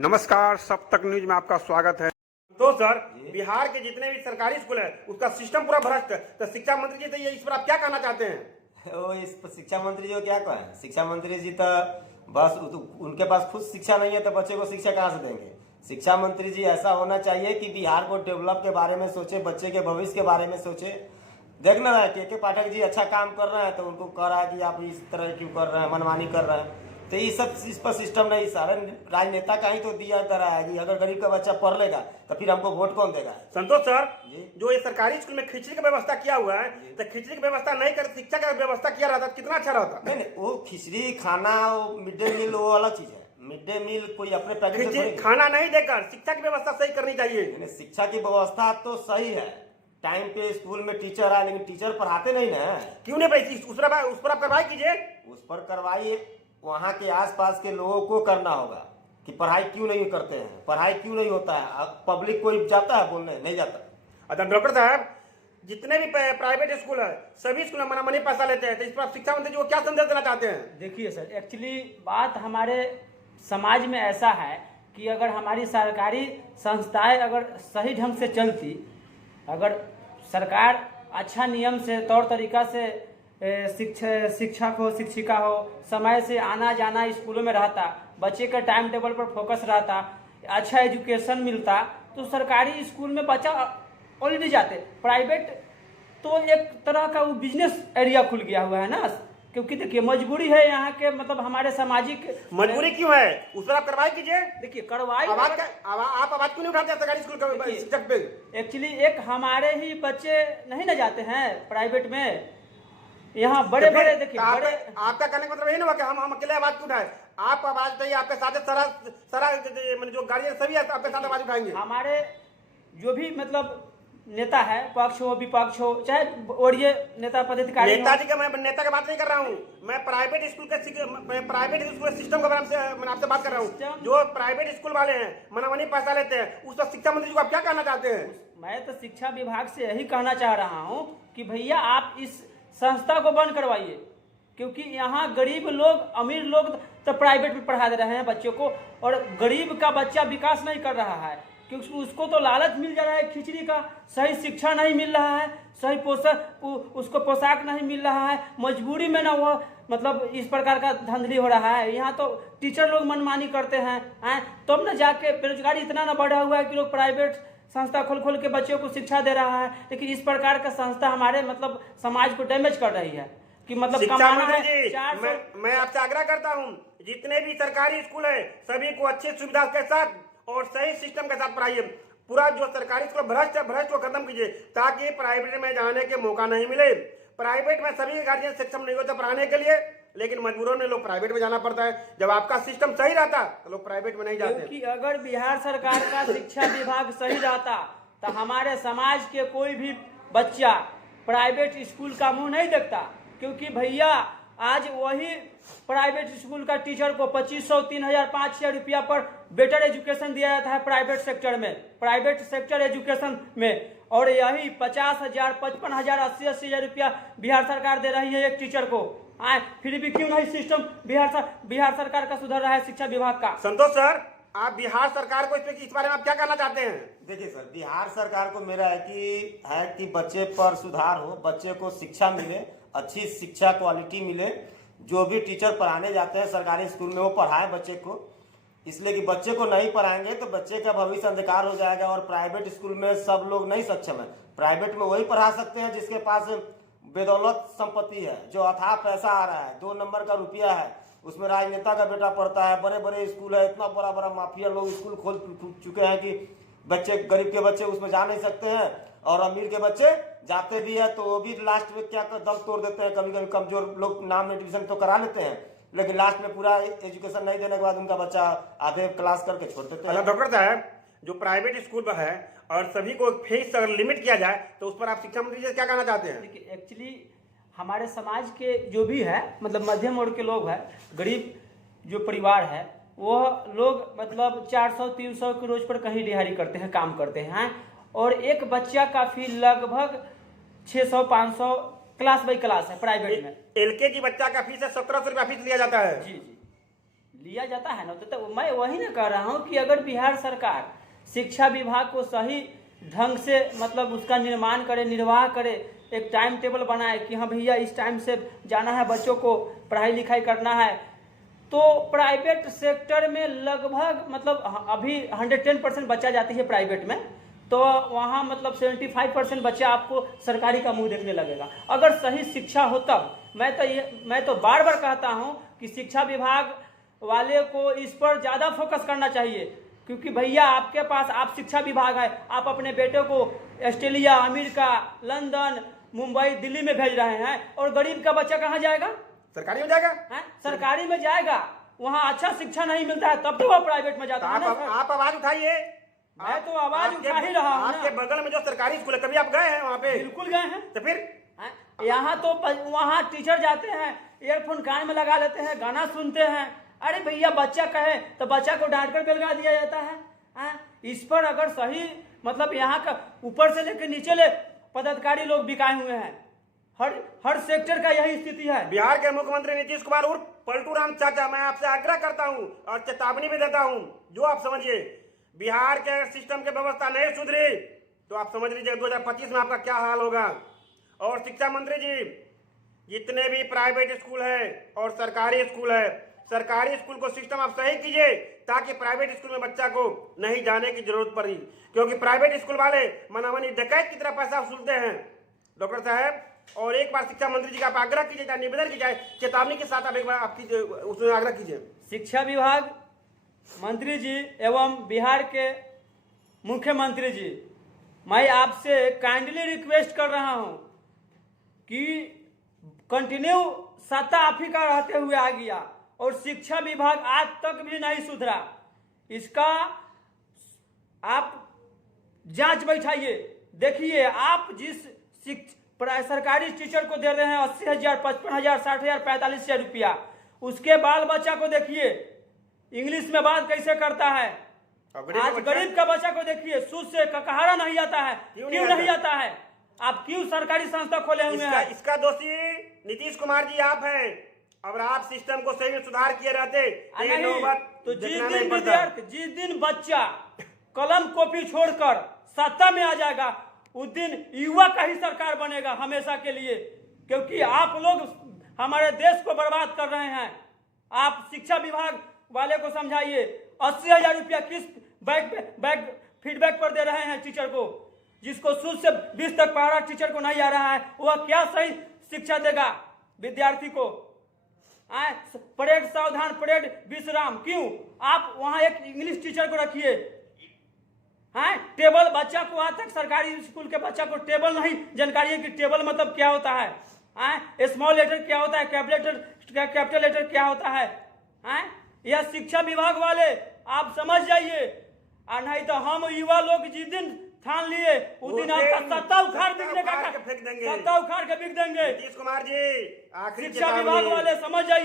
नमस्कार, सब तक न्यूज में आपका स्वागत है। तो सर, बिहार के जितने भी सरकारी स्कूल है उसका सिस्टम पूरा भ्रष्ट है। तो शिक्षा मंत्री जी, तो ये इस पर आप क्या कहना चाहते हैं? वो इस पर शिक्षा मंत्री जी को क्या कहें। शिक्षा मंत्री जी तो बस उनके पास खुद शिक्षा नहीं है तो बच्चे को शिक्षा कहाँ से देंगे। शिक्षा मंत्री जी ऐसा होना चाहिए कि बिहार को डेवलप के बारे में सोचे, बच्चे के भविष्य के बारे में सोचे। देखना रहा है के पाठक जी अच्छा काम कर रहे हैं तो उनको कह रहा है कि आप इस तरह क्यों कर रहे हैं, मनमानी कर रहे हैं। तो ये सब इस पर सिस्टम नहीं, सारे राजनेता का ही तो दिया जा रहा है कि अगर गरीब का बच्चा पढ़ लेगा तो फिर हमको वोट कौन देगा। संतोष सर, जो ये सरकारी स्कूल में खिचड़ी की व्यवस्था किया हुआ है, तो खिचड़ी की व्यवस्था नहीं कर शिक्षा का व्यवस्था किया रहता कितना अच्छा रहता। नहीं, वो खिचड़ी खाना, मिड डे मील वो अलग चीज है। मिड डे मील कोई अपने पैकेट से खाना नहीं देकर शिक्षा की व्यवस्था सही करनी चाहिए। शिक्षा की व्यवस्था तो सही है, टाइम पे स्कूल में टीचर आए, लेकिन टीचर पढ़ाते नहीं ना। क्यों नहीं भाई, उस पर आप कार्रवाई कीजिए। उस पर कार्रवाई वहाँ के आसपास के लोगों को करना होगा कि पढ़ाई क्यों नहीं करते हैं, पढ़ाई क्यों नहीं होता है। पब्लिक कोई जाता है बोलने, नहीं जाता। अच्छा डॉक्टर साहब, जितने भी प्राइवेट स्कूल है सभी स्कूल में मनी पैसा लेते हैं, तो इस पर आप शिक्षा मंत्री जी को क्या संदेश देना चाहते हैं? देखिए सर, एक्चुअली बात हमारे समाज में ऐसा है कि अगर हमारी सरकारी संस्थाएं अगर सही ढंग से चलती, अगर सरकार अच्छा नियम से तौर तरीका से शिक्षक हो, शिक्षिका हो, समय से आना जाना स्कूलों में रहता, बच्चे का टाइम टेबल पर फोकस रहता, अच्छा एजुकेशन मिलता, तो सरकारी स्कूल में बच्चा ऑलरेडी जाते। प्राइवेट तो एक तरह का वो बिजनेस एरिया खुल गया हुआ है ना, क्योंकि देखिए मजबूरी है यहाँ के, मतलब हमारे सामाजिक मजबूरी क्यों है, उस पर आप कार्रवाई कीजिए। देखिए कार्रवाई आप आवाज क्यों नहीं उठाते सरकारी स्कूल का शिक्षक पे? एक्चुअली एक हमारे ही बच्चे नहीं ना जाते हैं प्राइवेट में, यहाँ बड़े बड़े देखिए बड़े। आपका कहने का मतलब यही ना हुआ कि हम अकेले आवाज क्यों उठाए? आप आवाज उठाइए, आपके साथ सारा जो गाड़ियां सभी आपके साथ आवाज उठाएंगे। हमारे जो भी मतलब नेता है, पक्ष हो विपक्ष हो, चाहे वरीय नेता पदाधिकारी, नेताजी का मैं नेता की बात नहीं कर रहा हूँ, मैं प्राइवेट स्कूल के सिस्टम के बारे में मैं आपसे बात कर रहा हूँ। जो प्राइवेट स्कूल वाले हैं मनामनी पैसा लेते हैं, उस पर शिक्षा मंत्री जी को आप क्या कहना चाहते हैं? मैं तो शिक्षा विभाग से यही कहना चाह रहा हूँ कि भैया आप इस संस्था को बंद करवाइए, क्योंकि यहाँ गरीब लोग, अमीर लोग तो प्राइवेट में पढ़ा दे रहे हैं बच्चों को, और गरीब का बच्चा विकास नहीं कर रहा है, क्योंकि उसको तो लालच मिल जा रहा है खिचड़ी का, सही शिक्षा नहीं मिल रहा है, सही पोशाक, उसको पोशाक नहीं मिल रहा है, मजबूरी में ना वो मतलब इस प्रकार का धांधली हो रहा है। यहाँ तो टीचर लोग मनमानी करते हैं, तब न जाके बेरोजगारी इतना ना बढ़ा हुआ है कि लोग प्राइवेट संस्था खोल के बच्चों को शिक्षा दे रहा है। लेकिन इस प्रकार का संस्था हमारे मतलब समाज को डैमेज कर रही है कि मतलब कमाना है। मैं आपसे आग्रह करता हूँ, जितने भी सरकारी स्कूल है सभी को अच्छी सुविधा के साथ और सही सिस्टम के साथ पढ़ाइए। पूरा जो सरकारी स्कूल भ्रष्ट को खत्म कीजिए, ताकि प्राइवेट में जाने के मौका नहीं मिले। प्राइवेट में सभी गार्जियन सक्षम नहीं होते पढ़ाने के लिए, लेकिन मजबूरों में लोग प्राइवेट में जाना पड़ता है। जब आपका सिस्टम सही रहता तो लोग प्राइवेट में नहीं जाते। क्योंकि अगर बिहार सरकार का शिक्षा विभाग सही रहता तो हमारे समाज के कोई भी बच्चा प्राइवेट स्कूल का मुंह नहीं देखता, क्योंकि भैया आज वही प्राइवेट स्कूल का टीचर को 2500, 3000, 5000 रुपया पर बेटर एजुकेशन दिया जाता है प्राइवेट सेक्टर में, प्राइवेट सेक्टर एजुकेशन में, और यही 50,000, 55,000, 80,000 रुपया बिहार सरकार दे रही है एक टीचर को। फिर भी क्यों नहीं सिस्टम बिहार सरकार का सुधर रहा है, शिक्षा विभाग का? संतोष सर, आप बिहार सरकार को इस बारे में आप क्या कहना चाहते हैं? देखिए सर, बिहार सरकार को मेरा है कि बच्चे पर सुधार हो, बच्चे को शिक्षा मिले, अच्छी शिक्षा क्वालिटी मिले। जो भी टीचर पढ़ाने जाते हैं सरकारी स्कूल में वो पढ़ाएं बच्चे को, इसलिए कि बच्चे को नहीं पढ़ाएंगे तो बच्चे का भविष्य अंधकार हो जाएगा। और प्राइवेट स्कूल में सब लोग नहीं सक्षम है, प्राइवेट में वही पढ़ा सकते हैं जिसके पास बेदौलत संपत्ति है, जो अथाह पैसा आ रहा है, 2 नंबर का रुपया है, उसमें राजनेता का बेटा पढ़ता है, बड़े बड़े स्कूल है, इतना बड़ा बड़ा माफिया लोग स्कूल खोल चुके हैं कि बच्चे, गरीब के बच्चे उसमें जा नहीं सकते हैं, और अमीर के बच्चे जाते भी है तो वो भी लास्ट में क्या दम तोड़ देते हैं। कभी कभी कमजोर लोग नाम एडमिशन तो करा लेते हैं, लेकिन लास्ट में पूरा एजुकेशन नहीं देने के बाद उनका बच्चा आधे क्लास करके छोड़ देते हैं। डॉक्टर साहब, जो प्राइवेट स्कूल है और सभी को फीस अगर लिमिट किया जाए तो उस पर आप शिक्षा मंत्री से क्या कहना चाहते हैं? देखिए एक्चुअली हमारे समाज के जो भी है मतलब मध्यम वर्ग के लोग हैं, गरीब जो परिवार है, वो लोग मतलब 400-300 की रोज पर कहीं दिहाड़ी करते हैं, काम करते हैं, और एक बच्चा का फी लगभग 600-500 क्लास बाई क्लास है प्राइवेट में। LKG बच्चा का फीस है 1700 रुपया फीस लिया जाता है। जी जी, लिया जाता है ना। तो मैं वही ना कह रहा हूँ कि अगर बिहार सरकार शिक्षा विभाग को सही ढंग से मतलब उसका निर्माण करे, निर्वाह करे, एक टाइम टेबल बनाए कि हाँ भैया इस टाइम से जाना है, बच्चों को पढ़ाई लिखाई करना है, तो प्राइवेट सेक्टर में लगभग मतलब अभी 110% बच्चा जाती है प्राइवेट में, तो वहाँ मतलब 75% बच्चा आपको सरकारी का मुंह देखने लगेगा। अगर सही शिक्षा हो तब। मैं तो बार बार कहता हूँ कि शिक्षा विभाग वाले को इस पर ज़्यादा फोकस करना चाहिए, क्योंकि भैया आपके पास आप शिक्षा विभाग है, आप अपने बेटे को Australia, America, London, Mumbai, Delhi में भेज रहे हैं, और गरीब का बच्चा कहाँ जाएगा? सरकारी में जाएगा है? सरकारी में जाएगा, वहाँ अच्छा शिक्षा नहीं मिलता है, तब तो वो प्राइवेट में जाता है ना। आप आवाज उठाइए। मैं तो आवाज उठा ही रहा हूँ। आपके बगल में जो सरकारी स्कूल है, कभी आप गए हैं वहाँ पे? बिल्कुल गए हैं। तो फिर यहाँ तो वहाँ टीचर जाते हैं, ईयरफोन कान में लगा लेते हैं, गाना सुनते हैं। अरे भैया बच्चा कहे तो बच्चा को डांट कर बेलगा दिया जाता है। इस पर अगर सही मतलब यहाँ का ऊपर से लेकर नीचे ले पदाधिकारी लोग बिकाए हुए हैं। हर सेक्टर का यही स्थिति है। बिहार के मुख्यमंत्री नीतीश कुमार उर्फ पलटू राम चाचा, मैं आपसे आग्रह करता हूं और चेतावनी भी देता हूं, जो आप समझिए बिहार के सिस्टम की व्यवस्था नहीं सुधरी तो आप समझ लीजिए 2025 में आपका क्या हाल होगा। और शिक्षा मंत्री जी, जितने भी प्राइवेट स्कूल है और सरकारी स्कूल है, सरकारी स्कूल को सिस्टम आप सही कीजिए ताकि प्राइवेट स्कूल में बच्चा को नहीं जाने की जरूरत पड़ी, क्योंकि प्राइवेट स्कूल वाले मनामनी डकैत की तरह पैसा वसूलते हैं। डॉक्टर साहब, और एक बार शिक्षा मंत्री जी का आप आग्रह कीजिए, चाहे निवेदन की जाए, चेतावनी के साथ आप एक बार आपकी उसमें आग्रह कीजिए। शिक्षा विभाग मंत्री जी एवं बिहार के मुख्यमंत्री जी, मैं आपसे काइंडली रिक्वेस्ट कर रहा हूं कि कंटिन्यू सत्ता आप ही का रहते हुए आ गया और शिक्षा विभाग आज तक भी नहीं सुधरा। इसका आप जांच बैठाइए, देखिए आप जिस सरकारी टीचर को दे रहे हैं 80,000, 55,000, 60,000, 45,000 रुपया, उसके बाल बच्चा को देखिए इंग्लिश में बात कैसे करता है। आज गरीब का बच्चा को देखिए, सूद से ककहारा नहीं आता है। क्यों नहीं आता है? आप क्यों सरकारी संस्था खोले हुए हैं? इसका दोषी नीतीश कुमार जी आप हैं। अगर आप सिस्टम को सही में सुधार किए रहते तो जिस दिन बच्चा कलम कॉपी छोड़कर सत्ता में आ जाएगा, उस दिन युवा का ही सरकार बनेगा हमेशा के लिए, क्योंकि आप लोग हमारे देश को बर्बाद कर रहे हैं। आप शिक्षा विभाग वाले को समझाइए, 80,000 रुपया किस बैग फीडबैक पर दे रहे हैं टीचर को, जिसको शुरू से 20 तक पढ़ा टीचर को नहीं आ रहा है, वह क्या सही शिक्षा देगा विद्यार्थी को? परेड सावधान, परेड विश्राम, क्यों? आप वहां एक इंग्लिश टीचर को रखिए। टेबल बच्चा को आज तक सरकारी स्कूल के बच्चा को टेबल नहीं जानकारी है कि टेबल मतलब क्या होता है, स्मॉल लेटर क्या होता है, कैपिटल लेटर क्या होता है। यह शिक्षा विभाग वाले आप समझ जाइए, नहीं तो हम युवा लोग जिस दिन ठान लिए उस दिन आपका सत्ता उखाड़ बिकने का, सत्ता उखाड़ के बिक देंगे। नीतीश कुमार जी, शिक्षा विभाग वाले समझ जाइए।